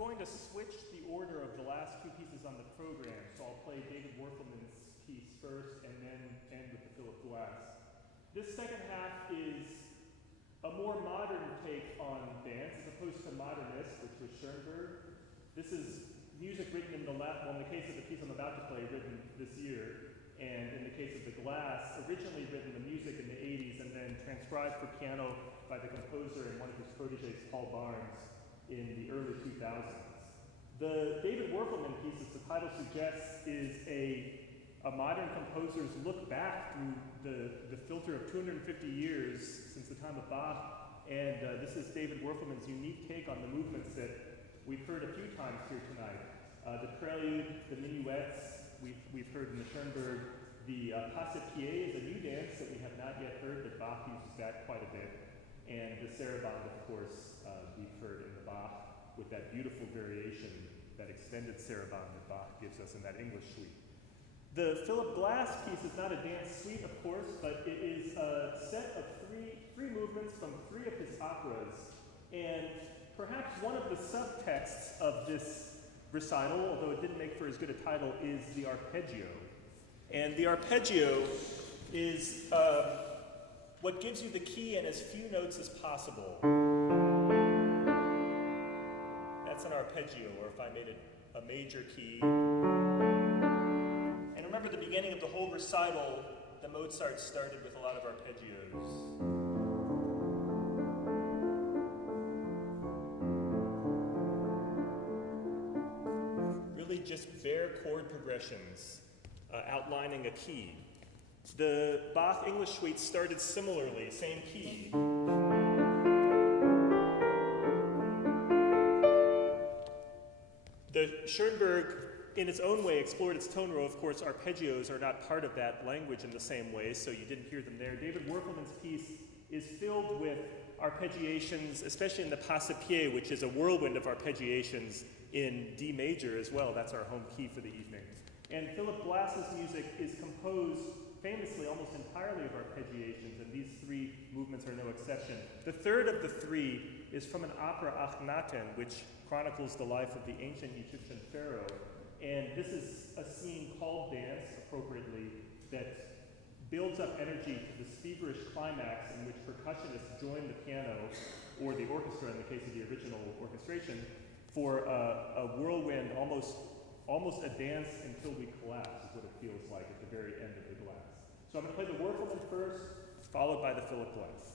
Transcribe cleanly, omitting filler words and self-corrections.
going to switch the order of the last two pieces on the program. So I'll play David Werfelmann's piece first and then end with the Philip Glass. This second half is a more modern take on dance as opposed to modernist, which was Schoenberg. This is music written in the case of the piece I'm about to play, written this year, and in the case of the Glass, originally written the music in the 80s and then transcribed for piano by the composer and one of his proteges, Paul Barnes, in the early 2000s. The David Werfelmann piece, as the title suggests, is a modern composer's look back through the filter of 250 years since the time of Bach, and this is David Werfelmann's unique take on the movements that we've heard a few times here tonight. The prelude, the minuets, we've heard in the Schoenberg. The passe-pied is a new dance that we have not yet heard, but Bach uses that quite a bit. And the sarabande, of course, we've heard in the Bach with that beautiful variation, that extended sarabande that Bach gives us in that English suite. The Philip Glass piece is not a dance suite, of course, but it is a set of three movements from three of his operas. And perhaps one of the subtexts of this recital, although it didn't make for as good a title, is the arpeggio. And the arpeggio is what gives you the key in as few notes as possible. That's an arpeggio, or if I made it a major key. And remember, the beginning of the whole recital, the Mozart started with a lot of arpeggios. Really just bare chord progressions outlining a key. The Bach English suite started similarly, same key. The Schoenberg, in its own way, explored its tone row. Of course, arpeggios are not part of that language in the same way, so you didn't hear them there. David Werfelmann's piece is filled with arpeggiations, especially in the passe-pied, which is a whirlwind of arpeggiations in D major as well. That's our home key for the evening. And Philip Glass's music is composed famously almost entirely of arpeggiations, and these three movements are no exception. The third of the three is from an opera, Akhenaten, which chronicles the life of the ancient Egyptian pharaoh. And this is a scene called dance, appropriately, that builds up energy to this feverish climax in which percussionists join the piano, or the orchestra in the case of the original orchestration, for a whirlwind, almost a dance until we collapse, is what it feels like at the very end of the Glass. So I'm going to play the Werfelmann first, followed by the Philip Glass.